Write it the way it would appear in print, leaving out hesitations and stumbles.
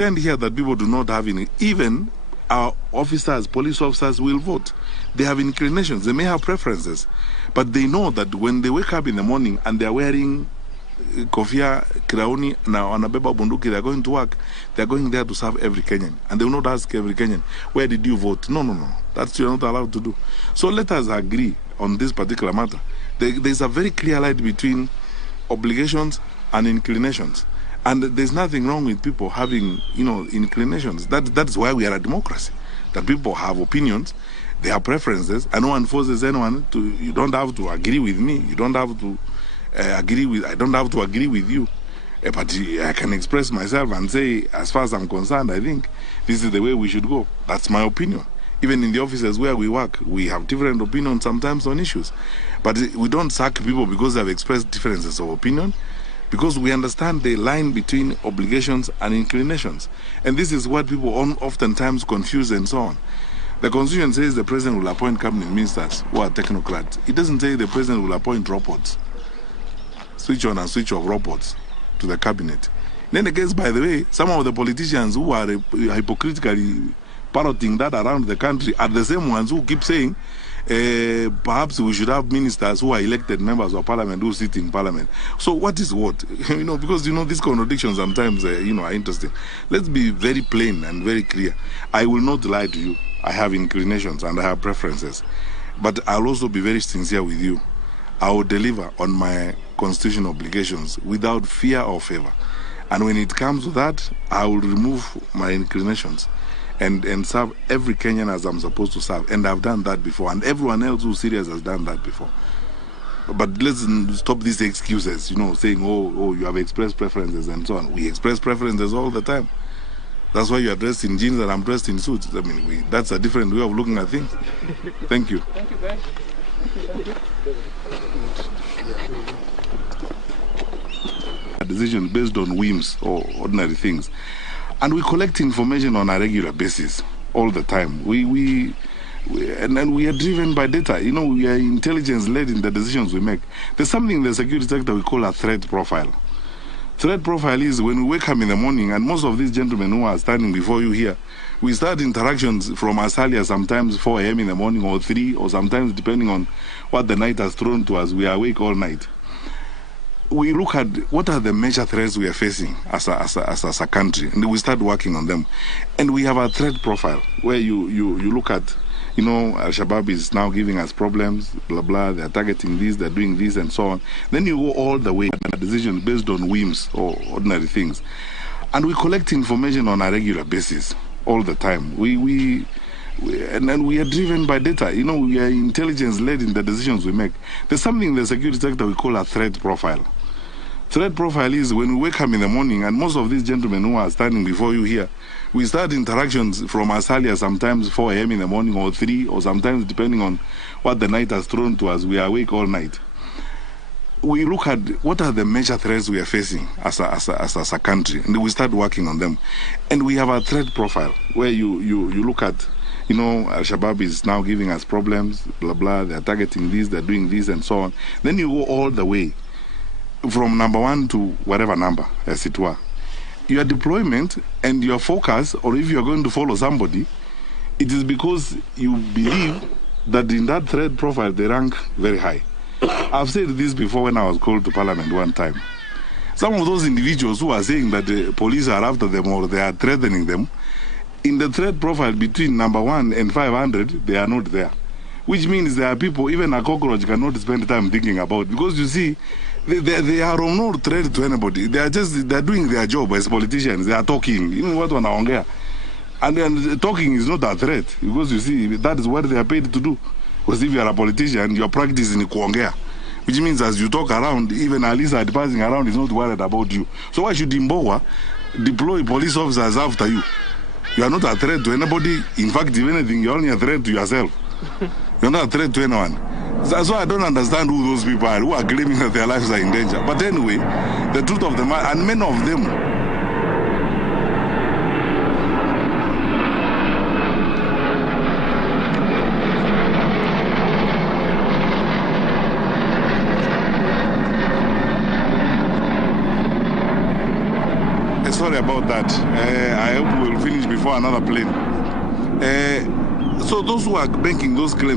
And here that people do not have any, even our officers, police officers will vote. They have inclinations, they may have preferences, but they know that when they wake up in the morning and they're wearing kofia, kiraoni, now on a beba bunduki, they're going to work, they're going there to serve every Kenyan. And they will not ask every Kenyan, where did you vote? No, no, no. That's you're not allowed to do. So let us agree on this particular matter. There's a very clear line between obligations and inclinations. And there's nothing wrong with people having, inclinations. That's why we are a democracy. That people have opinions, they have preferences, and no one forces anyone to. You don't have to agree with me. You don't have to agree with. I don't have to agree with you. But I can express myself and say, as far as I'm concerned, I think this is the way we should go. That's my opinion. Even in the offices where we work, we have different opinions sometimes on issues. But we don't sack people because they have expressed differences of opinion, because we understand the line between obligations and inclinations. And this is what people oftentimes confuse and so on. The Constitution says the President will appoint cabinet ministers who are technocrats. It doesn't say the President will appoint robots, switch on and switch off robots to the cabinet. In any case, by the way, some of the politicians who are hypocritically parroting that around the country are the same ones who keep saying perhaps we should have ministers who are elected members of parliament who sit in parliament. So what is what? Because these contradictions sometimes are interesting. Let's be very plain and very clear. I will not lie to you. I have inclinations and I have preferences, but I'll also be very sincere with you. I will deliver on my constitutional obligations without fear or favor. And when it comes to that, I will remove my inclinations and serve every Kenyan as I'm supposed to serve. And I've done that before. And everyone else who's serious has done that before. But let's stop these excuses, saying, oh, you have expressed preferences and so on. We express preferences all the time. That's why you are dressed in jeans and I'm dressed in suits. I mean, that's a different way of looking at things. Thank you. Thank you, guys. Thank you. A decision based on whims or ordinary things. And we collect information on a regular basis all the time. And we are driven by data. We are intelligence-led in the decisions we make. There's something in the security sector we call a threat profile. Threat profile is when we wake up in the morning, and most of these gentlemen who are standing before you here, we start interactions from as early as sometimes 4 a.m. in the morning or 3, or sometimes depending on what the night has thrown to us, we are awake all night. We look at what are the major threats we are facing as a country, and we start working on them. And we have a threat profile where you look at, Al-Shabaab is now giving us problems, blah, blah, they're targeting this, they're doing this, and so on. Then you go all the way, a decision based on whims or ordinary things. And we collect information on a regular basis all the time. We are driven by data. We are intelligence-led in the decisions we make. There's something in the security sector we call a threat profile. Threat profile is when we wake up in the morning, and most of these gentlemen who are standing before you here, we start interactions from as early as sometimes 4 a.m. in the morning or 3, or sometimes depending on what the night has thrown to us, we are awake all night. We look at what are the major threats we are facing as a country, and we start working on them. And we have a threat profile where you look at, Al-Shabaab is now giving us problems, blah, blah, they're targeting this, they're doing this, and so on. Then you go all the way from number 1 to whatever number, as it were. Your deployment and your focus, or if you're going to follow somebody, it is because you believe that in that threat profile they rank very high. I've said this before when I was called to Parliament one time. Some of those individuals who are saying that the police are after them or they are threatening them, in the threat profile between number 1 and 500, they are not there. Which means there are people, even a cockroach cannot spend time thinking about, because you see, they are of no threat to anybody. They are doing their job as politicians. They are talking. What wanaongea. And then talking is not a threat, because you see, that is what they are paid to do. Because if you are a politician, your practice is in kuongea. Which means as you talk around, even a lizard passing around is not worried about you. So why should Imbowa deploy police officers after you? You are not a threat to anybody. In fact, if anything, you're only a threat to yourself. You're not a threat to anyone. That's why I don't understand who those people are who are claiming that their lives are in danger. But anyway, the truth of the matter, and many of them, sorry about that. I before another plane. So those who are making those claims